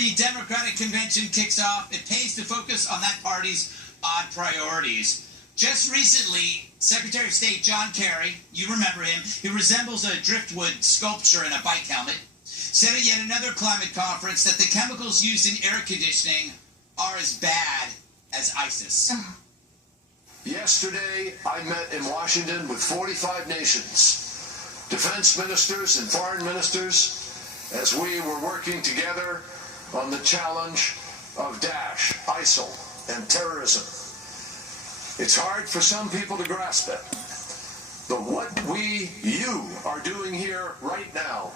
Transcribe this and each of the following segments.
the Democratic convention kicks off, it pays to focus on that party's odd priorities. Just recently, Secretary of State John Kerry, you remember him, he resembles a driftwood sculpture in a bike helmet, said at yet another climate conference that the chemicals used in air conditioning are as bad as ISIS. Yesterday, I met in Washington with 45 nations, defense ministers and foreign ministers, as we were working together on the challenge of Daesh, ISIL, and terrorism. It's hard for some people to grasp it, but what you are doing here right now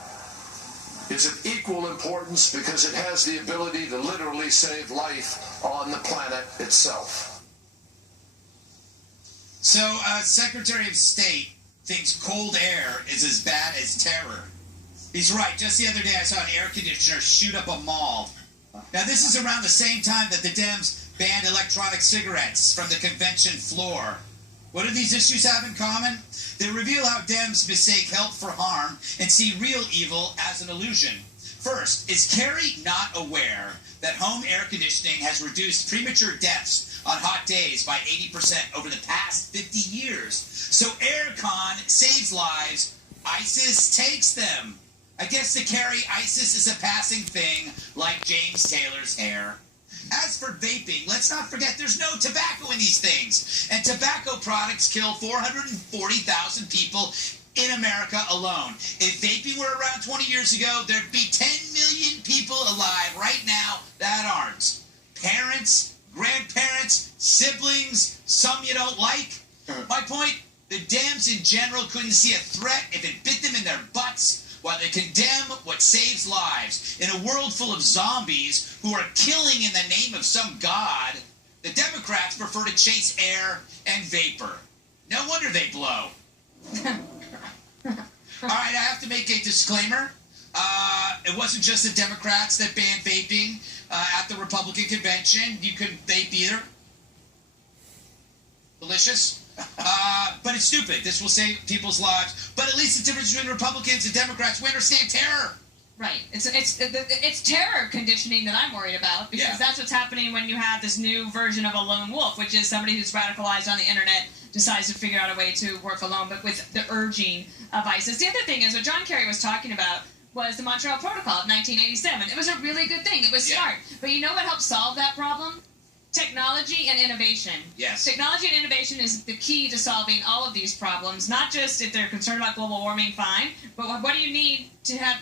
is of equal importance because it has the ability to literally save life on the planet itself. So, Secretary of State thinks cold air is as bad as terror. He's right. Just the other day, I saw an air conditioner shoot up a mall. Now, this is around the same time that the Dems banned electronic cigarettes from the convention floor. What do these issues have in common? They reveal how Dems mistake help for harm and see real evil as an illusion. First, is Kerry not aware that home air conditioning has reduced premature deaths on hot days by 80% over the past 50 years? So aircon saves lives, ISIS takes them. I guess to Kerry, ISIS is a passing thing like James Taylor's hair. As for vaping, let's not forget there's no tobacco in these things. And tobacco products kill 440,000 people in America alone. If vaping were around 20 years ago, there'd be 10 million people alive right now that aren't. Parents, grandparents, siblings, some you don't like. My point, the Dems in general couldn't see a threat if it bit them in their butts, while they condemn what saves lives. In a world full of zombies who are killing in the name of some god, the Democrats prefer to chase air and vapor. No wonder they blow. All right, I have to make a disclaimer. It wasn't just the Democrats that banned vaping at the Republican convention. You couldn't vape either. Delicious. But it's stupid. This will save people's lives. But at least the difference between Republicans and Democrats, we understand terror. Right. It's terror conditioning that I'm worried about, because that's what's happening when you have this new version of a lone wolf, which is somebody who's radicalized on the internet, decides to figure out a way to work alone, but with the urging of ISIS. The other thing is, what John Kerry was talking about was the Montreal Protocol of 1987. It was a really good thing. It was smart. But you know what helped solve that problem? Technology and innovation. Yes. Technology and innovation is the key to solving all of these problems, not just if they're concerned about global warming, fine, but what do you need to have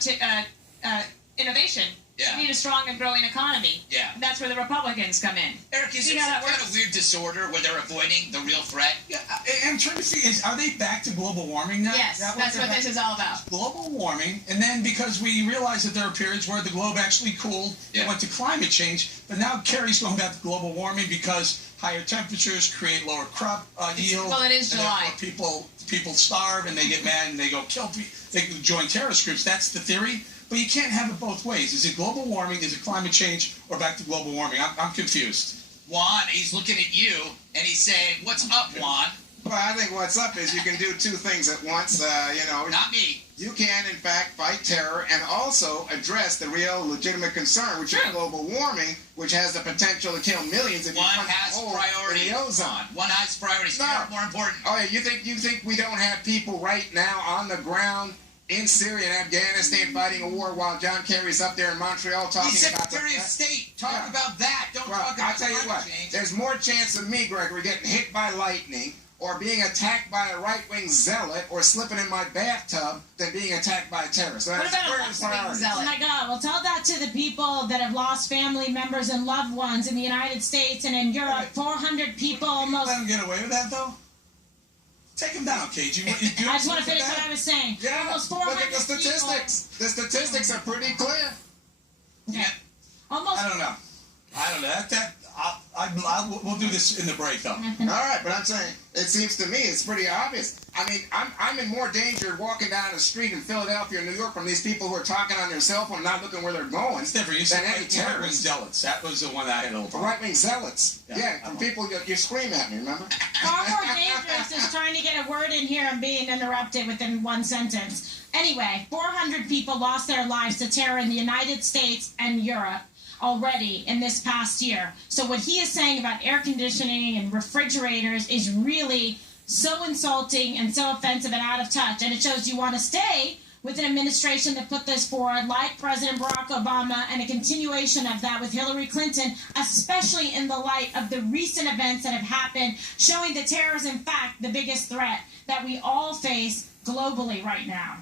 innovation? Yeah. You need a strong and growing economy. Yeah. And that's where the Republicans come in. Eric, is there some kind of weird disorder where they're avoiding the real threat? Yeah, I'm trying to see, are they back to global warming now? Yes, that's what this is all about. Global warming, and then because we realized that there are periods where the globe actually cooled, it went to climate change, but now Kerry's going back to global warming because higher temperatures create lower crop yield. Well, it is July. People starve and they get mad and they go kill people. They join terrorist groups. That's the theory. But you can't have it both ways. Is it global warming? Is it climate change? Or back to global warming? I'm confused. Juan, he's looking at you, and he's saying, what's up, Juan? Well, I think what's up is you can do two things at once. Not me. You can, in fact, fight terror and also address the real legitimate concern, which is global warming, which has the potential to kill millions if One has priority. One has priorities. More important. Oh, yeah, you think we don't have people right now on the ground in Syria and Afghanistan fighting a war while John Kerry's up there in Montreal talking about Secretary of State. Talk about that. Don't talk about climate change. There's more chance of me, Gregory, getting hit by lightning or being attacked by a right-wing zealot or slipping in my bathtub than being attacked by a terrorist. So what about a left-wing zealot? Oh my God, well tell that to the people that have lost family members and loved ones in the United States and in Europe. 400 people almost... Let them get away with that, though? Take him down, KG. I just want to finish what I was saying. Yeah, almost 400 look at the statistics. People. The statistics are pretty clear. Yeah. Almost. I don't know. We'll do this in the break, though. All right, but I'm saying, it seems to me it's pretty obvious. I mean, I'm in more danger walking down the street in Philadelphia or New York from these people who are talking on their cell phone, not looking where they're going. It's different. You said right-wing zealots. That was the one that I had a little problem. Right-wing zealots. Yeah, from people you scream at me, remember? Far more dangerous is trying to get a word in here and being interrupted within one sentence. Anyway, 400 people lost their lives to terror in the United States and Europe. already in this past year. So what he is saying about air conditioning and refrigerators is really so insulting and so offensive and out of touch. And it shows you want to stay with an administration that put this forward, like President Barack Obama, and a continuation of that with Hillary Clinton, especially in the light of the recent events that have happened, showing that terror is, in fact, the biggest threat that we all face globally right now.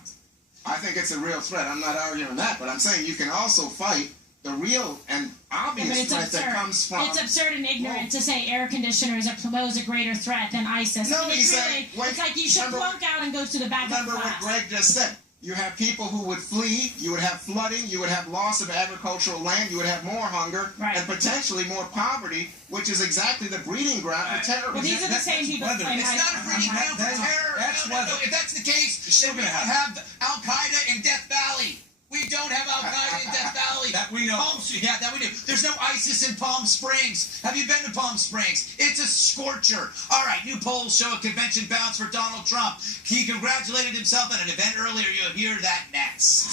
I think it's a real threat. I'm not arguing that, but I'm saying you can also fight the real and obvious threat that comes from... It's absurd and ignorant to say air conditioners pose a greater threat than ISIS. No, I mean, he's really, saying... it's like you should flunk out and go to the back of the class. Remember what Greg just said. You have people who would flee, you would have flooding, you would have loss of agricultural land, you would have more hunger, and potentially more poverty, which is exactly the breeding ground for terrorism. Well, these are the same people that claim It's not a breeding ground for terror. No. If that's the case, then we have Al-Qaeda in Death Valley. We don't have Al-Qaeda in Death Valley. That we know. Yeah, that we do. There's no ISIS in Palm Springs. Have you been to Palm Springs? It's a scorcher. All right, new polls show a convention bounce for Donald Trump. He congratulated himself at an event earlier. You'll hear that next.